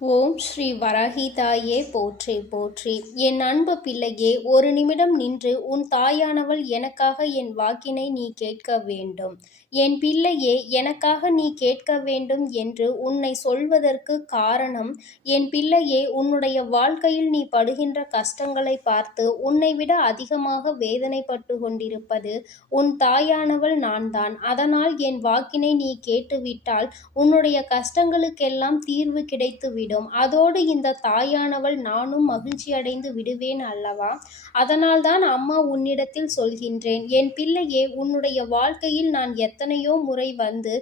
ஓம் ஸ்ரீ வரஹிதாயே போற்றி போற்றி. என் அன்பு பிள்ளையே ஒரு நிமிடம் நின்று உன் தாயானவள் எனக்காக என் வாக்கினை நீ கேட்க வேண்டும். என் பிள்ளையே எனக்காக நீ கேட்க வேண்டும் என்று உன்னை சொல்வதற்கு காரணம் என் பிள்ளையே உன்னுடைய வாழ்க்கையில் நீ படுகின்ற கஷ்டங்களை பார்த்து உன்னை விட அதிகமாக வேதனைப்பட்டு கொண்டிருப்பது உன் தாயானவள் நான் தான் அதனால் என் வாக்கினை நீ கேட்டுவிட்டால் உன்னுடைய கஷ்டங்களுக்கெல்லாம் தீர்வு கிடைத்துவிடும். அதோடு இந்த தாயானவள் நானும் மகிழ்ச்சி அடைந்து விடுவேன் அல்லவா? அதனால்தான் அம்மா உன்னிடத்தில் சொல்கின்றேன் என் பிள்ளையே உன்னுடைய வாழ்க்கையில் நான் எத்தனையோ முறை வந்து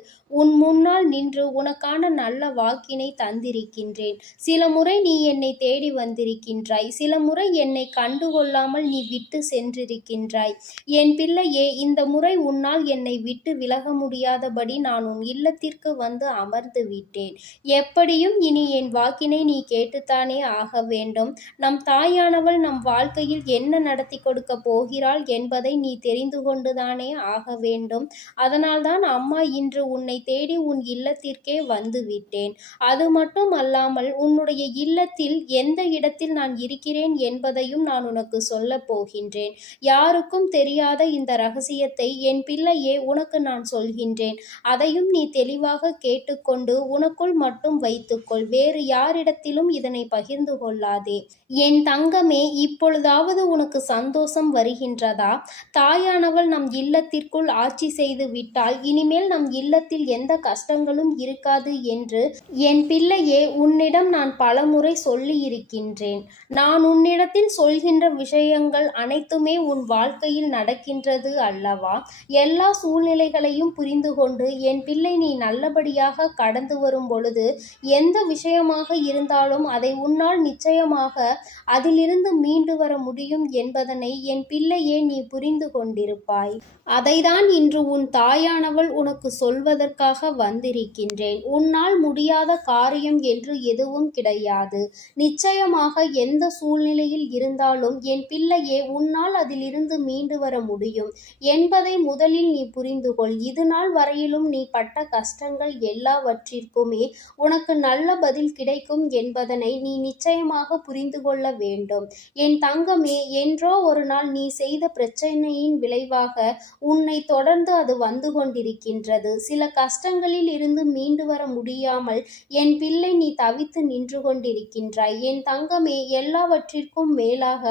உன் முன்னால் நின்று உனக்கான நல்ல வாக்கினை தந்திருக்கின்றேன். சில முறை நீ என்னை தேடி வந்திருக்கின்றாய். சில முறை என்னை கண்டுகொள்ளாமல் நீ விட்டு சென்றிருக்கின்றாய். என் பிள்ளையே இந்த முறை உன்னால் என்னை விட்டு விலக முடியாதபடி நான் உன் இல்லத்திற்கு வந்து அமர்ந்து விட்டேன். எப்படியும் இனி என் வாக்கினை நீ கேட்டுத்தானே ஆக வேண்டும். நம் தாயானவள் நம் வாழ்க்கையில் என்ன நடத்தி கொடுக்க போகிறாள் என்பதை நீ தெரிந்து கொண்டுதானே ஆக வேண்டும். அதனால்தான் அம்மா இன்று உன்னை தேடி உன் இல்லத்திற்கே வந்து விட்டேன் அது மட்டும் அல்லாமல் உன்னுடைய இல்லத்தில் எந்த இடத்தில் நான் இருக்கிறேன் என்பதையும் நான் உனக்கு சொல்லப் போகின்றேன். யாருக்கும் தெரியாத இந்த ரகசியத்தை என் பிள்ளையே உனக்கு நான் சொல்கின்றேன். அதையும் நீ தெளிவாக கேட்டுக்கொண்டு உனக்குள் மட்டும் வைத்துக்கொள். வேறு யாரிடத்திலும் இதனை பகிர்ந்து கொள்ளாதே. என் தங்கமே இப்பொழுதாவது உனக்கு சந்தோஷம் வருகின்றதா? தாயானவள் நம் இல்லத்திற்குள் ஆட்சி செய்து விட்டு விட்டால் இனிமேல் நம் இல்லத்தில் எந்த கஷ்டங்களும் இருக்காது என்று என் பிள்ளையே உன்னிடம் நான் பலமுறை சொல்லி இருக்கின்றேன் நான் உன்னிடத்தில் சொல்கின்ற விஷயங்கள் அனைத்துமே உன் வாழ்க்கையில் நடக்கின்றது அல்லவா? எல்லா சூழ்நிலைகளையும் புரிந்து கொண்டு என் பிள்ளை நீ நல்லபடியாக கடந்து வரும் பொழுது எந்த விஷயமாக இருந்தாலும் அதை உன்னால் நிச்சயமாக அதிலிருந்து மீண்டு வர முடியும் என்பதனை என் பிள்ளையே நீ புரிந்து கொண்டிருப்பாய் அதைதான் இன்று உன் தாய் தாயானவள் உனக்கு சொல்வதற்காக வந்திருக்கின்றேன். உன்னால் முடியாத காரியம் என்று எதுவும் கிடையாது. நிச்சயமாக எந்த சூழ்நிலையில் இருந்தாலும் என் பிள்ளையே உன்னால் அதிலிருந்து மீண்டு வர முடியும். என்பதை முதலில் நீ புரிந்து கொள் இது நாள் வரையிலும் நீ பட்ட கஷ்டங்கள் எல்லாவற்றிற்குமே உனக்கு நல்ல பதில் கிடைக்கும் என்பதனை நீ நிச்சயமாக புரிந்து கொள்ள வேண்டும். என் தங்கமே என்றோ ஒரு நாள் நீ செய்த பிரச்சனையின் விளைவாக உன்னை தொடர்ந்து அது வந்து கொண்டிருக்கின்றது சில கஷ்டங்களில் இருந்து மீண்டு வர முடியாமல் என் பிள்ளை நீ தவித்து நின்று கொண்டிருக்கின்றாய் என் தங்கமே எல்லாவற்றிற்கும் மேலாக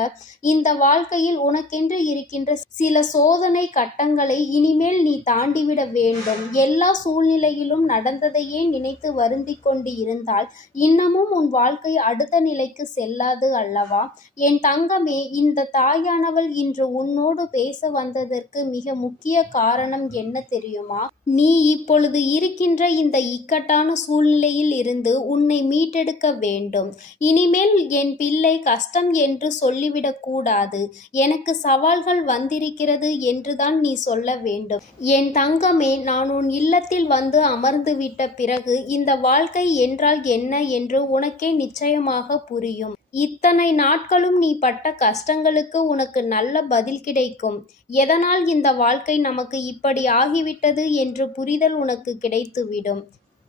இந்த வாழ்க்கையில் உனக்கென்று இருக்கின்ற சில சோதனை கட்டங்களை இனிமேல் நீ தாண்டிவிட வேண்டும். எல்லா சூழ்நிலையிலும் நடந்ததையே நினைத்து வருந்திக் கொண்டு இருந்தால் இன்னமும் உன் வாழ்க்கை அடுத்த நிலைக்கு செல்லாது அல்லவா? என் தங்கமே இந்த தாயானவள் இன்று உன்னோடு பேச வந்ததற்கு மிக முக்கிய காரணம் என்ன தெரியுமா? நீ இப்பொழுது இருக்கின்ற இந்த இக்கட்டான சூழ்நிலையில் இருந்து உன்னை மீட்டெடுக்க வேண்டும். இனிமேல் என் பிள்ளை கஷ்டம் என்று சொல்லிவிடக் கூடாது. எனக்கு சவால்கள் வந்திருக்கிறது என்றுதான் நீ சொல்ல வேண்டும். என் தங்கமே நான் உன் இல்லத்தில் வந்து அமர்ந்து விட்ட பிறகு இந்த வாழ்க்கை என்றால் என்ன என்று உனக்கே நிச்சயமாக புரியும். இத்தனை நாட்களும் நீ பட்ட கஷ்டங்களுக்கு உனக்கு நல்ல பதில் கிடைக்கும். எதனால் இந்த வாழ்க்கை நமக்கு இப்படி ஆகிவிட்டது என்று புரிதல் உனக்கு கிடைத்துவிடும்.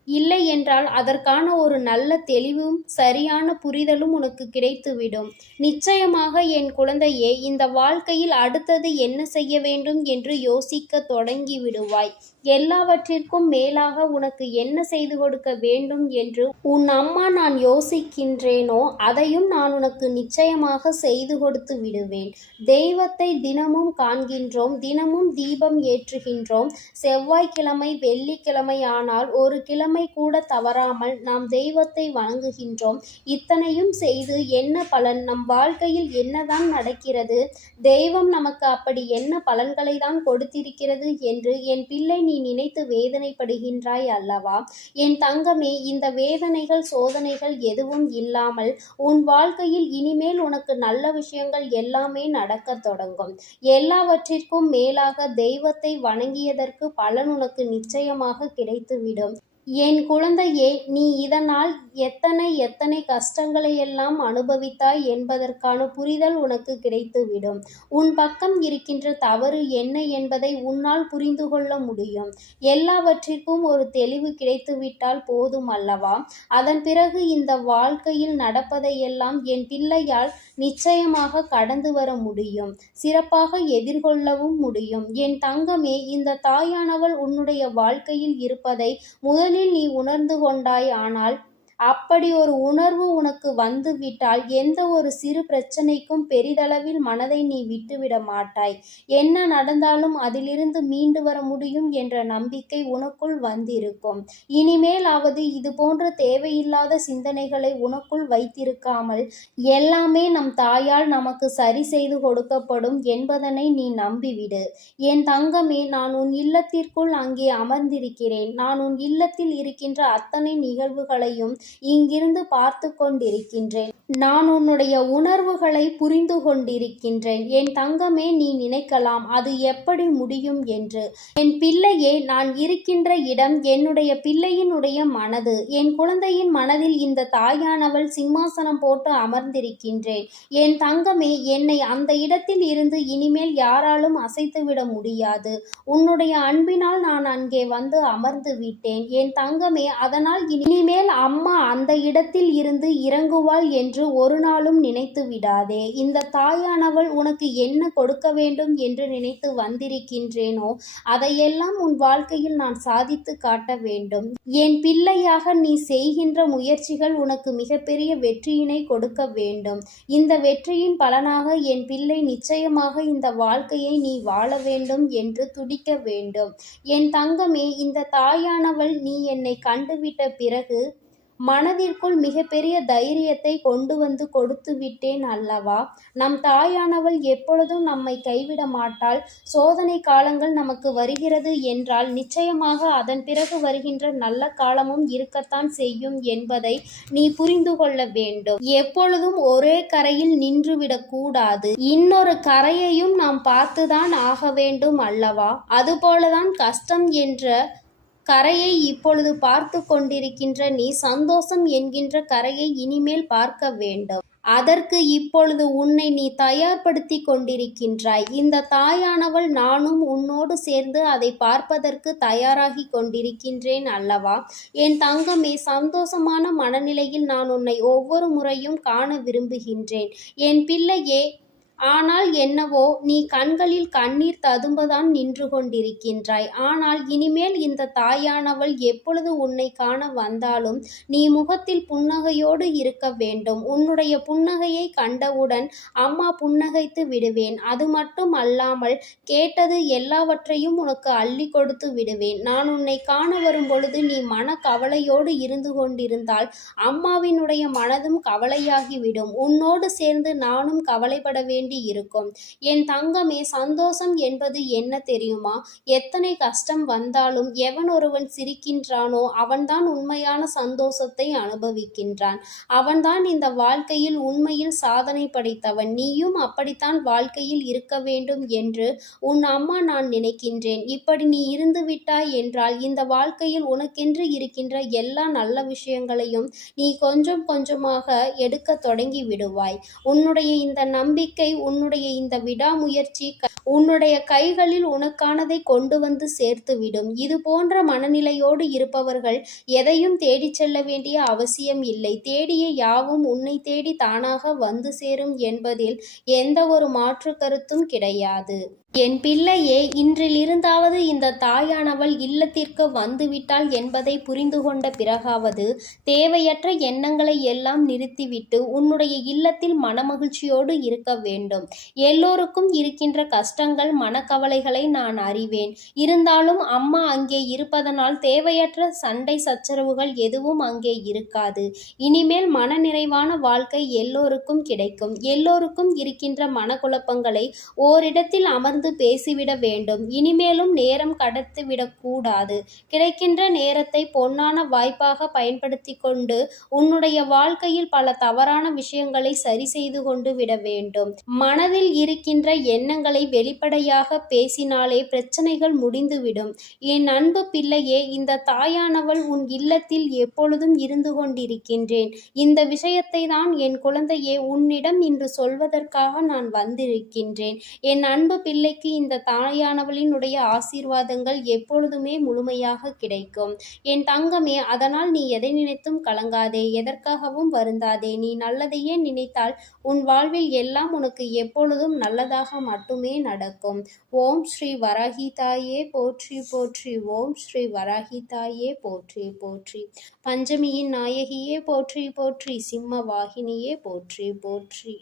இல்லை என்றால் அதற்கான ஒரு நல்ல தெளிவும் சரியான புரிதலும் உனக்கு கிடைத்துவிடும். நிச்சயமாக என் குழந்தையே இந்த வாழ்க்கையில் அடுத்தது என்ன செய்ய வேண்டும் என்று யோசிக்க தொடங்கி விடுவாய் எல்லாவற்றிற்கும் மேலாக உனக்கு என்ன செய்து கொடுக்க வேண்டும் என்று உன் அம்மா நான் யோசிக்கின்றேனோ அதையும் நான் உனக்கு நிச்சயமாக செய்து கொடுத்து விடுவேன். தெய்வத்தை தினமும் காண்கின்றோம் தினமும் தீபம் ஏற்றுகின்றோம். செவ்வாய்க்கிழமை வெள்ளிக்கிழமை ஆனால் ஒரு கிழமை கூட தவறாமல் நாம் தெய்வத்தை வணங்குகின்றோம். இத்தனையும் செய்து என்ன பலன்? நம் வாழ்க்கையில் என்னதான் நடக்கிறது? தெய்வம் நமக்கு அப்படி என்ன பலன்களை தான் கொடுத்திருக்கிறது என்று என் பிள்ளை நீ நினைத்து வேதனைப்படுகின்றாய் அல்லவா? என் தங்கமே இந்த வேதனைகள் சோதனைகள் எதுவும் இல்லாமல் உன் வாழ்க்கையில் இனிமேல் உனக்கு நல்ல விஷயங்கள் எல்லாமே நடக்க தொடங்கும். எல்லாவற்றிற்கும் மேலாக தெய்வத்தை வணங்கியதற்கு பலன் உனக்கு நிச்சயமாக கிடைத்துவிடும். என் குழந்தையே நீ இதனால் எத்தனை எத்தனை கஷ்டங்களை எல்லாம் அனுபவித்தாய் என்பதற்கான புரிதல் உனக்கு கிடைத்துவிடும். உன் பக்கம் இருக்கின்ற தவறு என்ன என்பதை உன்னால் புரிந்து கொள்ள முடியும். எல்லாவற்றிற்கும் ஒரு தெளிவு கிடைத்துவிட்டால் போதும் அல்லவா? அதன் பிறகு இந்த வாழ்க்கையில் நடப்பதையெல்லாம் என் பிள்ளையால் நிச்சயமாக கடந்து வர முடியும். சிறப்பாக எதிர்கொள்ளவும் முடியும். என் தங்கமே இந்த தாயானவள் உன்னுடைய வாழ்க்கையில் இருப்பதை முதல் முதலில் நீ உணர்ந்து கொண்டாய் ஆனால் அப்படி ஒரு உணர்வு உனக்கு வந்துவிட்டால் எந்த ஒரு சிறு பிரச்சனைக்கும் பெரிதளவில் மனதை நீ விட்டுவிட மாட்டாய். என்ன நடந்தாலும் அதிலிருந்து மீண்டு வர முடியும் என்ற நம்பிக்கை உனக்குள் வந்திருக்கும். இனிமேலாவது இது போன்ற தேவையில்லாத சிந்தனைகளை உனக்குள் வைத்திருக்காமல் எல்லாமே நம் தாயால் நமக்கு சரி செய்து கொடுக்கப்படும் என்பதனை நீ நம்பிவிடு. என் தங்கமே நான் உன் இல்லத்திற்குள் அங்கே அமர்ந்திருக்கிறேன். நான் உன் இல்லத்தில் இருக்கின்ற அத்தனை நிகழ்வுகளையும் இங்கிருந்து பார்த்து கொண்டிருக்கின்றேன். நான் உன்னுடைய உணர்வுகளை புரிந்து கொண்டிருக்கின்றேன். என் தங்கமே நீ நினைக்கலாம் அது எப்படி முடியும் என்று. என் பிள்ளையே நான் இருக்கின்ற இடம் என்னுடைய பிள்ளையினுடைய மனது. என் குழந்தையின் மனதில் இந்த தாயானவள் சிம்மாசனம் போட்டு அமர்ந்திருக்கின்றேன். என் தங்கமே என்னை அந்த இடத்தில் இருந்து இனிமேல் யாராலும் அசைத்துவிட முடியாது. உன்னுடைய அன்பினால் நான் அங்கே வந்து அமர்ந்து விட்டேன். என் தங்கமே அதனால் இனிமேல் அம்மா அந்த இடத்தில் இருந்து இறங்குவாள் என்று என்று ஒரு நாளும் நினைத்து விடாதே. இந்த தாயானவள் உனக்கு என்ன கொடுக்க வேண்டும் என்று நினைத்து வந்திருக்கின்றேனோ அதையெல்லாம் உன் வாழ்க்கையில் நான் சாதித்து காட்ட வேண்டும். என் பிள்ளையாக நீ செய்கின்ற முயற்சிகள் உனக்கு மிகப்பெரிய வெற்றியினை கொடுக்க வேண்டும். இந்த வெற்றியின் பலனாக என் பிள்ளை நிச்சயமாக இந்த வாழ்க்கையை நீ வாழ வேண்டும் என்று துடிக்க வேண்டும். என் தங்கமே இந்த தாயானவள் நீ என்னை கண்டுவிட்ட பிறகு மனதிற்குள் மிகப்பெரிய தைரியத்தை கொண்டு வந்து கொடுத்து விட்டேன் அல்லவா? நம் தாயானவள் எப்பொழுதும் நம்மை கைவிட மாட்டாள். சோதனை காலங்கள் நமக்கு வருகிறது என்றால் நிச்சயமாக அதன் பிறகு வருகின்ற நல்ல காலமும் இருக்கத்தான் செய்யும் என்பதை நீ புரிந்து கொள்ள வேண்டும். எப்பொழுதும் ஒரே கரையில் நின்றுவிடக் கூடாது. இன்னொரு கரையையும் நாம் பார்த்துதான் ஆக வேண்டும் அல்லவா? அதுபோலதான் கஷ்டம் என்ற கரையை இப்பொழுது பார்த்து கொண்டிருக்கின்ற நீ சந்தோஷம் என்கின்ற கரையை இனிமேல் பார்க்க வேண்டும். அதற்கு இப்பொழுது உன்னை நீ தயார்படுத்தி கொண்டிருக்கின்றாய். இந்த தாயானவள் நானும் உன்னோடு சேர்ந்து அதை பார்ப்பதற்கு தயாராகி கொண்டிருக்கின்றேன் அல்லவா? என் தங்கமே சந்தோஷமான மனநிலையில் நான் உன்னை ஒவ்வொரு முறையும் காண விரும்புகின்றேன். என் பிள்ளையே ஆனால் என்னவோ நீ கண்களில் கண்ணீர் ததும்பதான் நின்று கொண்டிருக்கின்றாய். ஆனால் இனிமேல் இந்த தாயானவள் எப்பொழுது உன்னை காண வந்தாலும் நீ முகத்தில் புன்னகையோடு இருக்க வேண்டும். உன்னுடைய புன்னகையை கண்டவுடன் அம்மா புன்னகைத்து விடுவேன். அது மட்டும் அல்லாமல் கேட்டது எல்லாவற்றையும் உனக்கு அள்ளி கொடுத்து விடுவேன். நான் உன்னை காண வரும் பொழுது நீ மன கவலையோடு இருந்து கொண்டிருந்தால் அம்மாவினுடைய மனதும் கவலையாகிவிடும். உன்னோடு சேர்ந்து நானும் கவலைப்பட வேண்டும் இருக்கும். என் தங்கமே சந்தோஷம் என்பது என்ன தெரியுமா? எத்தனை கஷ்டம் வந்தாலும் எவன் ஒருவன் சிரிக்கின்றானோ அவன்தான் உண்மையான சந்தோஷத்தை அனுபவிக்கின்றான். அவன்தான் இந்த வாழ்க்கையில் உண்மையில் சாதனை படைத்தவன். நீயும் அப்படித்தான் வாழ்க்கையில் இருக்க வேண்டும் என்று உன் அம்மா நான் நினைக்கின்றேன். இப்படி நீ இருந்து விட்டாய் என்றால் இந்த வாழ்க்கையில் உனக்கென்று இருக்கின்ற எல்லா நல்ல விஷயங்களையும் நீ கொஞ்சம் கொஞ்சமாக எடுக்க தொடங்கி விடுவாய். உன்னுடைய இந்த நம்பிக்கை உன்னுடைய இந்த விடாமுயற்சி உன்னுடைய கைகளில் உனக்கானதை கொண்டு வந்து சேர்த்துவிடும். இது போன்ற மனநிலையோடு இருப்பவர்கள் எதையும் தேடிச் செல்ல வேண்டிய அவசியம் இல்லை. தேடிய யாவும் உன்னை தேடி தானாக வந்து சேரும் என்பதில் எந்த ஒரு மாற்று கருத்தும் கிடையாது. என் பிள்ளையே இன்றிலிருந்தாவது இந்த தாயானவள் இல்லத்திற்கு வந்துவிட்டாள் என்பதை புரிந்து கொண்ட பிறகாவது தேவையற்ற எண்ணங்களை எல்லாம் நிறுத்திவிட்டு உன்னுடைய இல்லத்தில் மனமகிழ்ச்சியோடு இருக்க வேண்டும். எல்லோருக்கும் இருக்கின்ற கஷ்டங்கள் மனக்கவலைகளை நான் அறிவேன். இருந்தாலும் அம்மா அங்கே இருப்பதனால் தேவையற்ற சண்டை சச்சரவுகள் எதுவும் அங்கே இருக்காது. இனிமேல் மனநிறைவான வாழ்க்கை எல்லோருக்கும் கிடைக்கும். எல்லோருக்கும் இருக்கின்ற மனக்குழப்பங்களை ஓரிடத்தில் அமர்ந்து வந்து பேசிவிட வேண்டும். இனிமேலும் நேரம் கடத்திவிடக்கூடாது கிடைக்கின்ற நேரத்தை பொன்னான வாய்ப்பாக பயன்படுத்தி கொண்டு உன்னுடைய வாழ்க்கையில் பல தவறான விஷயங்களை சரி செய்து கொண்டு விட வேண்டும். மனதில் இருக்கின்ற எண்ணங்களை வெளிப்படையாக பேசினாலே பிரச்சனைகள் முடிந்துவிடும். என் அன்பு பிள்ளையே இந்த தாயானவள் உன் இல்லத்தில் எப்பொழுதும் இருந்து கொண்டிருக்கின்றேன். இந்த விஷயத்தை தான் என் குழந்தையே உன்னிடம் இன்று சொல்வதற்காக நான் வந்திருக்கின்றேன். என் அன்பு பிள்ளைக்கு இந்த தாயானவளினுடைய ஆசீர்வாதங்கள் எப்பொழுதுமே முழுமையாக கிடைக்கும். என் தங்கமே அதனால் நீ எதை நினைத்தும் கலங்காதே எதற்காகவும் வருந்தாதே. நீ நல்லதையே நினைத்தால் உன் வாழ்வில் எல்லாம் உனக்கு எப்பொழுதும் நல்லதாக மட்டுமே நடக்கும். ஓம் ஸ்ரீ வராகி தாயே போற்றி போற்றி. ஓம் ஸ்ரீ வராகி தாயே போற்றி போற்றி. பஞ்சமியின் நாயகியே போற்றி போற்றி. சிம்ம வாகினியே போற்றி போற்றி.